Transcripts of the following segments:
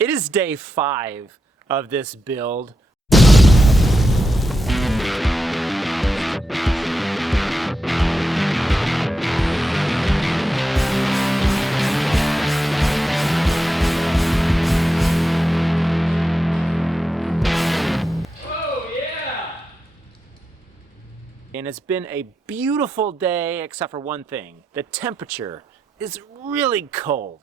It is day 5 of this build. And it's been a beautiful day, except for one thing. The temperature is really cold.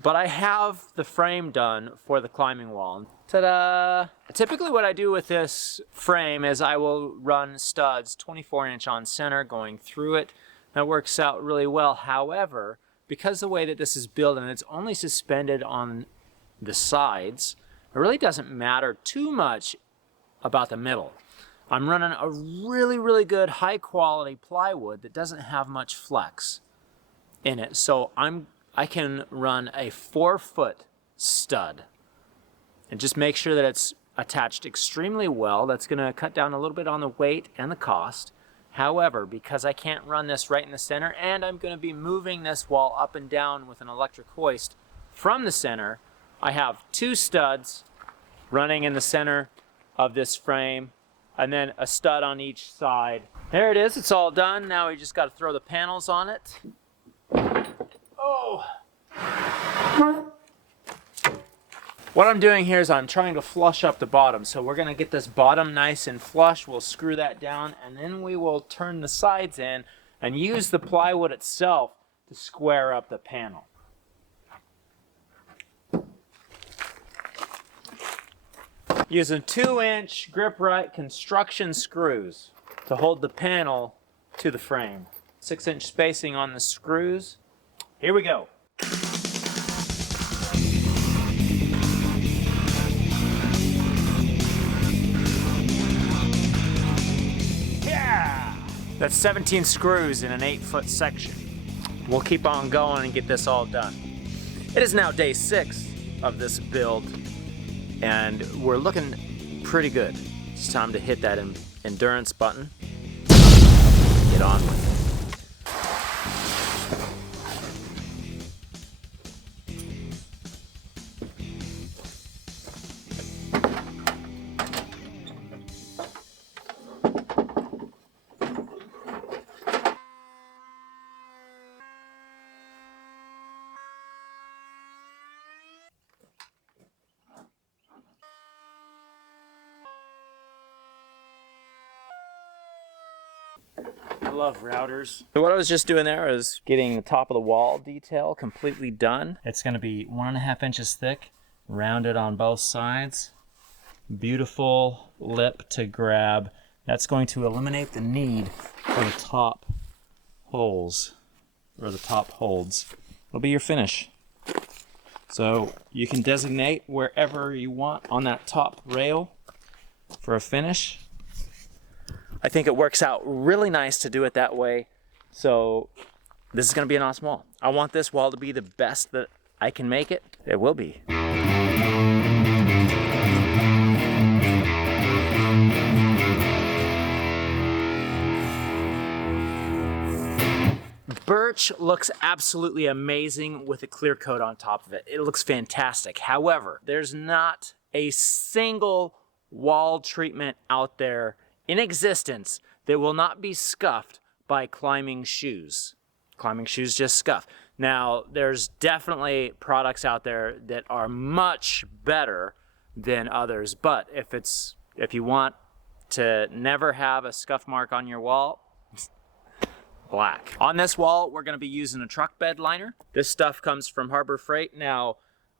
But I have the frame done for the climbing wall. Ta-da! Typically what I do with this frame is I will run studs 24-inch on center going through it. That works out really well. However, because the way that this is built and it's only suspended on the sides, it really doesn't matter too much about the middle. I'm running a really good high quality plywood that doesn't have much flex in it. So I can run a 4-foot stud and just make sure that it's attached extremely well. That's going to cut down a little bit on the weight and the cost. However, because I can't run this right in the center and I'm going to be moving this wall up and down with an electric hoist from the center, I have 2 studs running in the center of this frame and then a stud on each side. There it is, it's all done. Now we just got to throw the panels on it. Oh. What I'm doing here is I'm trying to flush up the bottom. So we're going to get this bottom nice and flush. We'll screw that down and then we will turn the sides in and use the plywood itself to square up the panel. Using 2-inch grip right construction screws to hold the panel to the frame. 6-inch spacing on the screws. Here we go. Yeah! That's 17 screws in an 8-foot section. We'll keep on going and get this all done. It is now day 6 of this build, and we're looking pretty good. It's time to hit that endurance button. Get on with it. I love routers. So what I was just doing there is getting the top of the wall detail completely done. It's going to be 1.5 inches thick, rounded on both sides. Beautiful lip to grab. That's going to eliminate the need for the top holes, or the top holds. It'll be your finish. So you can designate wherever you want on that top rail for a finish. I think it works out really nice to do it that way. So this is going to be an awesome wall. I want this wall to be the best that I can make it. It will be. Birch looks absolutely amazing with a clear coat on top of it. It looks fantastic. However, there's not a single wall treatment out there in existence that will not be scuffed by climbing shoes. Climbing shoes just scuff. Now, there's definitely products out there that are much better than others, but if you want to never have a scuff mark on your wall, black. On this wall, we're going to be using a truck bed liner. This stuff comes from Harbor Freight. Now,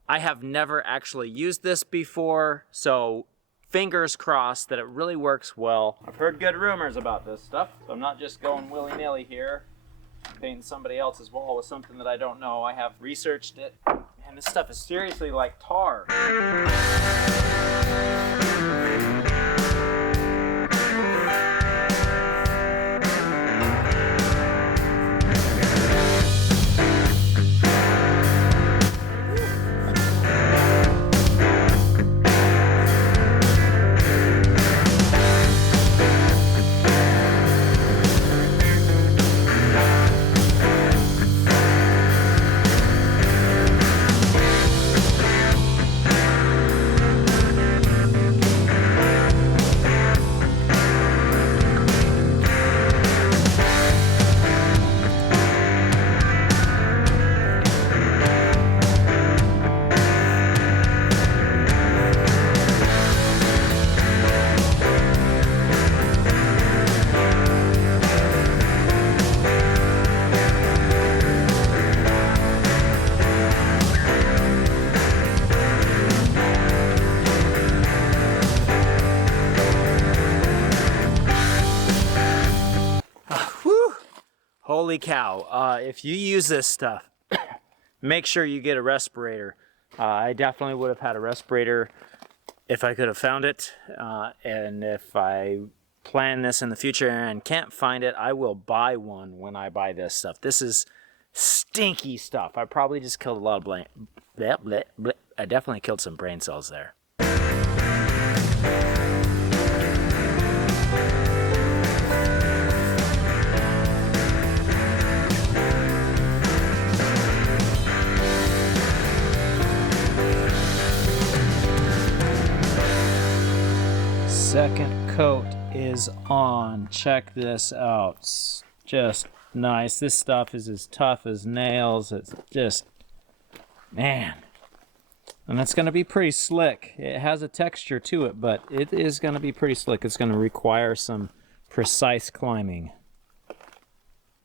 I have never actually used this before, so fingers crossed that it really works well. I've heard good rumors about this stuff, so I'm not just going willy-nilly here, painting somebody else's wall with something that I don't know. I have researched it, and this stuff is seriously like tar. holy cow. If you use this stuff, make sure you get a respirator. I definitely would have had a respirator if I could have found it. And if I plan this in the future and can't find it, I will buy one when I buy this stuff. This is stinky stuff. I probably just killed a lot of I definitely killed some brain cells there. Second coat is on. Check this out. It's just nice. This stuff is as tough as nails. It's just, man. And it's going to be pretty slick. It has a texture to it, but it is going to be pretty slick. It's going to require some precise climbing.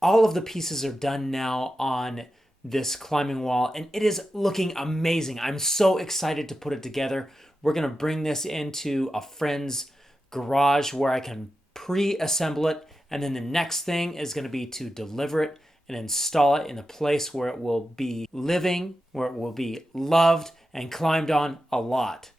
All of the pieces are done now on this climbing wall, and it is looking amazing. I'm so excited to put it together. We're going to bring this into a friend's garage where I can pre-assemble it, and then the next thing is going to be to deliver it and install it in a place where it will be living, where it will be loved and climbed on a lot.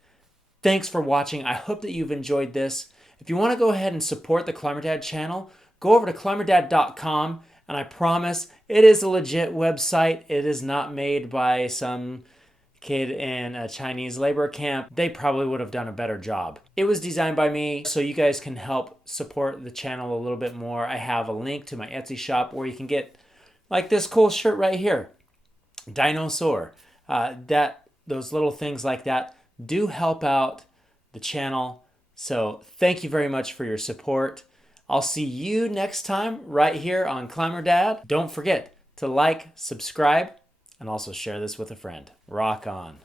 Thanks for watching. I hope that you've enjoyed this. If you want to go ahead and support the Climber Dad channel, go over to climberdad.com, and I promise it is a legit website. It is not made by some kid in a Chinese labor camp. They probably would have done a better job. It was designed by me so you guys can help support the channel a little bit more. I have a link to my Etsy shop where you can get like this cool shirt right here, Dinosaur. Those little things like that do help out the channel. So thank you very much for your support. I'll see you next time right here on Climber Dad. Don't forget to like, subscribe, and also share this with a friend. Rock on.